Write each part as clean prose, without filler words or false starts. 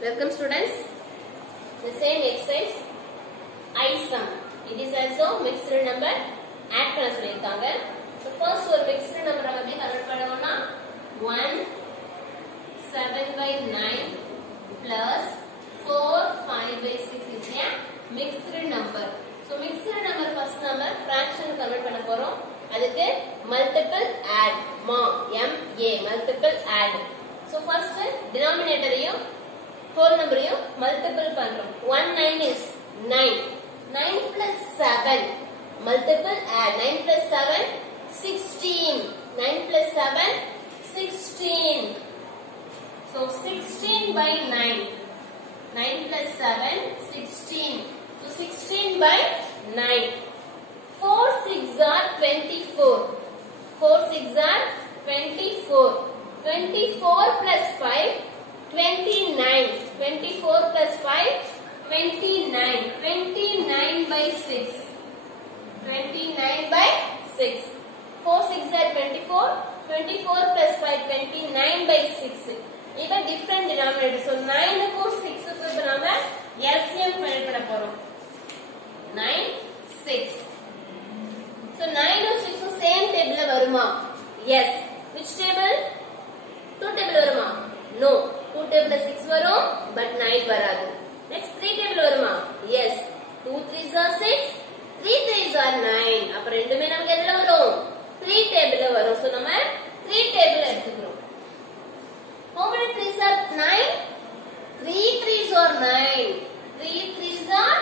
Welcome students. The same exercise I sum. It is also mixed number add பண்ண சொல்லிருக்காங்க. So first ஒரு mixed number நம்ம எப்படி convert பண்ணனும்னா 1 7 by 9 plus 4 5 by 6 is a mixed number. So mixed number first number fraction convert பண்ண போறோம். அதுக்கு multiple add ma multiple add. So first denominator யும் whole number யும் multiple பண்றோம். 1 9 is 9. 9 plus 7 multiple add. 9 plus 7 16. 9 plus 7 16. So 16 by 9. 9 plus 7 16. So 16 by 9. 4 6 are 24. 4 6 are 24. 24 plus 5 29. 24 plus 5 29. 29 by 6. 29 by 6. 4 6 are 24. 24 plus 5 29 by 6. Even different denominator. So 9 को 6 को बनाना LCM find करना पड़ो. 9 6. So 9 और 6 same table வருமா? Yes. Which table? 2 table வருமா? No. 2 table 6 வரும் but 9 வராது. Next 3 table வருமா? Yes. 2 3s are 6. 3 3s are 9. அப்ப ரெண்டுமே நமக்கு எதுல வரும்? 3 table வரும். So நம்ம 3 table எடுத்துக்கிறோம். How many 3s are 9? 3 3s are 9. 3 3s are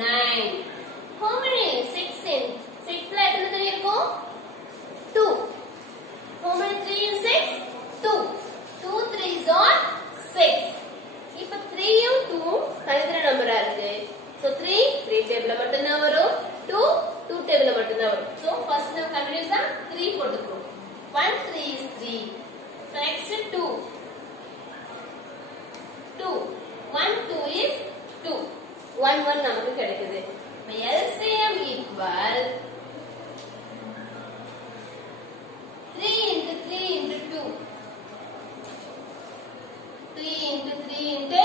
9. How many 6 in 6 ல எத்தனை 3 இருக்கும்? 2. How many 3 in 6? 2. 2 3s are 6. இப்ப 3 யும் 2 கழிக்கிற நம்பரா இருக்கு. So 3 டேபிள்ல மட்டும் தான் வரும். 2 டேபிள்ல மட்டும் தான் வரும். So first நம்ம கண்டினியூஸா 3 போட்டுக்கிறோம். 1 3 is 3. So next 2. 2 1 2 is 2. 1 1 நமக்கு கிடைக்குது. LCM equal 3 into 3 into 2. 3 into 3 into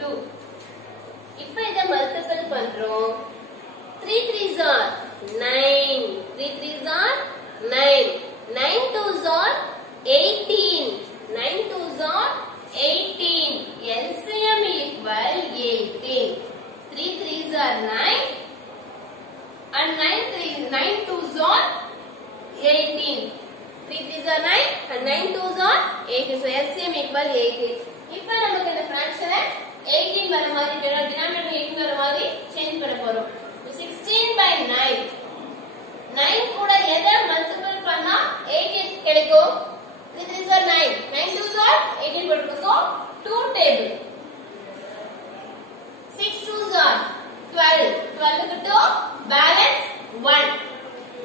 2. இப்ப இத மல்டிபிள் பண்றோம். 3 3s are 9. 3 3s are 9. 9 2s are 18. 9 2s are 18. LCM equal 18. 3 3s are 9 and 9 2s are 18. 3 3s are 9 and 9 2s are 18. So LCM equal 18. இப்ப நமக்கு இந்த fraction 18 வர மாதிரி denominator 18 வர மாதிரி change பண்ண போறோம். 16 by 9. 9 கூட எதை multiple பண்ணா 18 கிடைக்கும்? 3 3s are 9. 9 2s are 18 போட்டுக்கோ. So 2 table. 6 2s are 12. 12 க்கு 2 balance 1.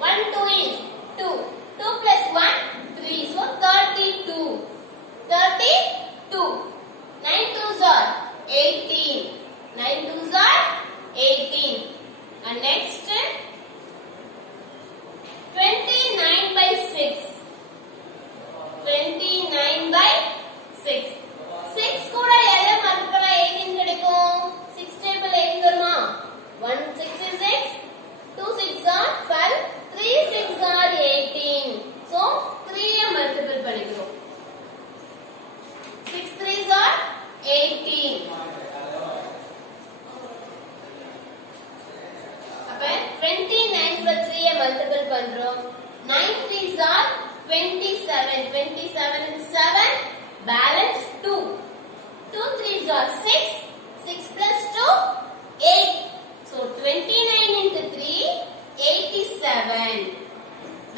1 2 is 2. 2 plus 1 3. So 32. 32. 9 2s are 18. 9 2s are 18. And next 29 by 6. 29 by 6. 6 கூட எதை மல்டிபிள் 18 கிடைக்கும்? 6 டேபிள் 18 வருமா? 1 6 is 6. 2 6 are 12. 3 6 are 18. So 3 I multiple பண்ணிக்கிறோம். 6 3s are 18. அப்ப 29 plus 3 ஐ multiple பண்றோம். 9 3s are 27. 27 and 7 balance 2. 2 3s are 6. 6 plus 2 8. So 29 into 3 87.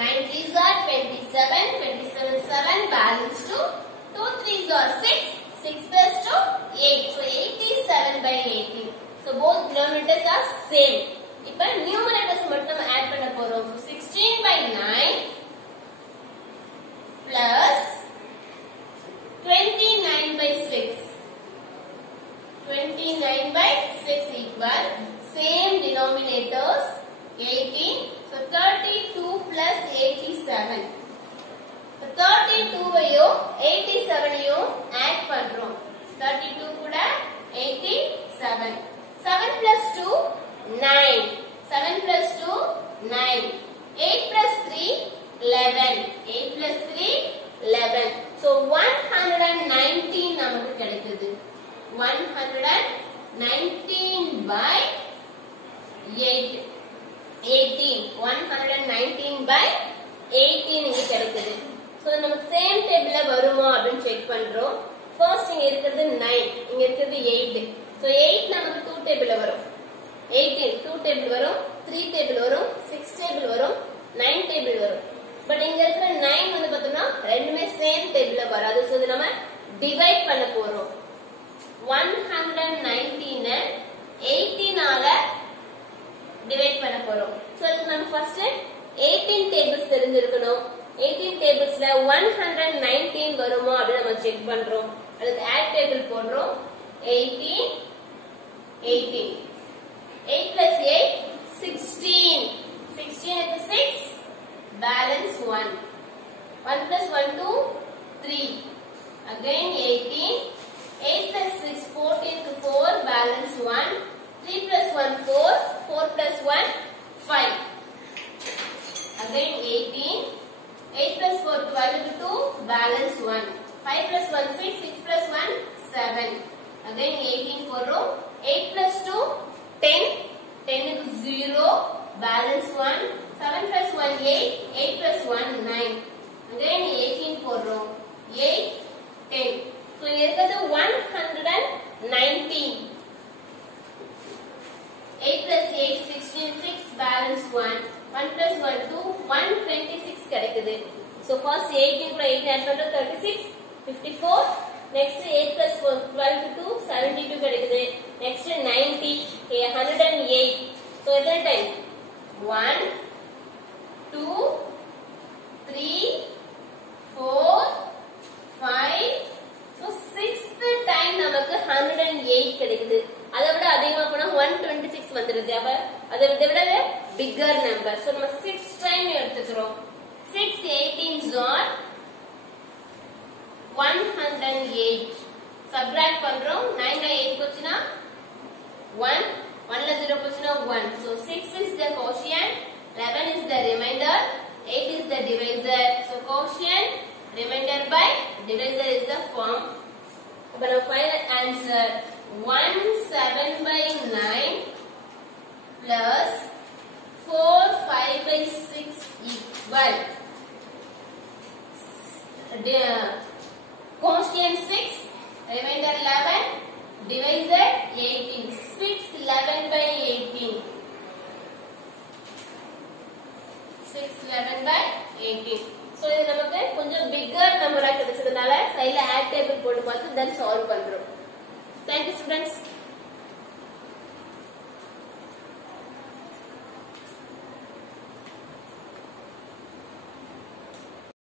9 3s are 27. 27 7 balance 2. 2 3s are 6. 6 plus 2 8. So 87 by 18. So both denominators are same. இப்ப numerators மட்டும் நம்ம add பண்ண போறோம். So 16 by 9 plus 29 by 6. 29 by 6 equal same denominators 18. So 32 plus 87. 32 ஐயும் 87 ஐயும் add பண்றோம். 32 கூட 87. 7 plus 2 9. 7 plus 2 9. 8 plus 3 11. 8 plus 3 11. So 119 நமக்கு கிடைக்குது. 119 by 8. 18. 119 by 18 இங்க கிடைக்குது. So நமக்கு சேம் டேபிள்ல வருமா அப்படினு செக் பண்றோம். ஃபர்ஸ்ட் இங்க இருக்குது 9, இங்க இருக்குது 8. So 8 நமக்கு 2 டேபிள்ல வரும். 18 2 டேபிள் வரும், 3 டேபிள் வரும், 6 டேபிள் வரும், 9 டேபிள் வரும். பட் இங்க இருக்கிற 9 வந்து பார்த்தோம்னா ரெண்டுமே சேம் டேபிள்ல வராது. சோ இத நம்ம டிவைட் பண்ண போறோம். 119 18 ஆல டிவைட் பண்ண போறோம். சோ இதுக்கு நம்ம ஃபர்ஸ்ட் 18 டேபிள்ஸ் தெரிஞ்சிருக்கணும். 18 டேபிள்ஸ்ல 119 வருமா அப்படி நம்ம செக் பண்றோம். அதுக்கு ஆட் டேபிள் போடுறோம். 18 18 8 plus 8 16. 16 is 6, balance 1. 1 plus 1 2 3. Again 18. 8 plus 6 14 to 4, balance 1. 3 plus 1 4. 4 plus 1 5. Again 18. 8 plus 4 12 to 2, balance 1. 5 plus 1 6. 6 plus 1 7. Again 18 for row. 8 plus 2 10. 10 is 0, balance 1. 7 plus 1 8. 8 plus 1 9. Again 18 for row. 8 10. So here is the 119. 8 plus 8 16 6, balance 1. 1 plus 1 2 126 கிடைக்குது. So first 18 plus 8 add பண்ணா 36 54. Next 8 plus 4 12 to 2 72 கிடைக்குது. Next 90 108. So எத்தனை time 1 2 3 4 5. So sixth time நமக்கு 108 கிடைக்குது. அதை விட அதிகமா போனா 126 வந்துருது. அப்ப அதை விட bigger number. So நம்ம 6 time எடுத்துக்கிறோம். 6 18s are 108. Subtract பண்றோம். 9 ல 8 போச்சுனா 1, 1 ல 0 போச்சுனா 1. So 6 is the quotient, 11 is the remainder, 8 is the divisor. So quotient, remainder by divisor is the form. But our final answer 17 by 9 plus 4 5 by 6 equal quotient 6, remainder 11, divisor 18. 6 11 by 18. 6 11 by 18. So இது நமக்கு கொஞ்சம் bigger number கிடைச்சதுனால சைடுல add table போட்டு பார்த்து then solve பண்றோம். Thank you students.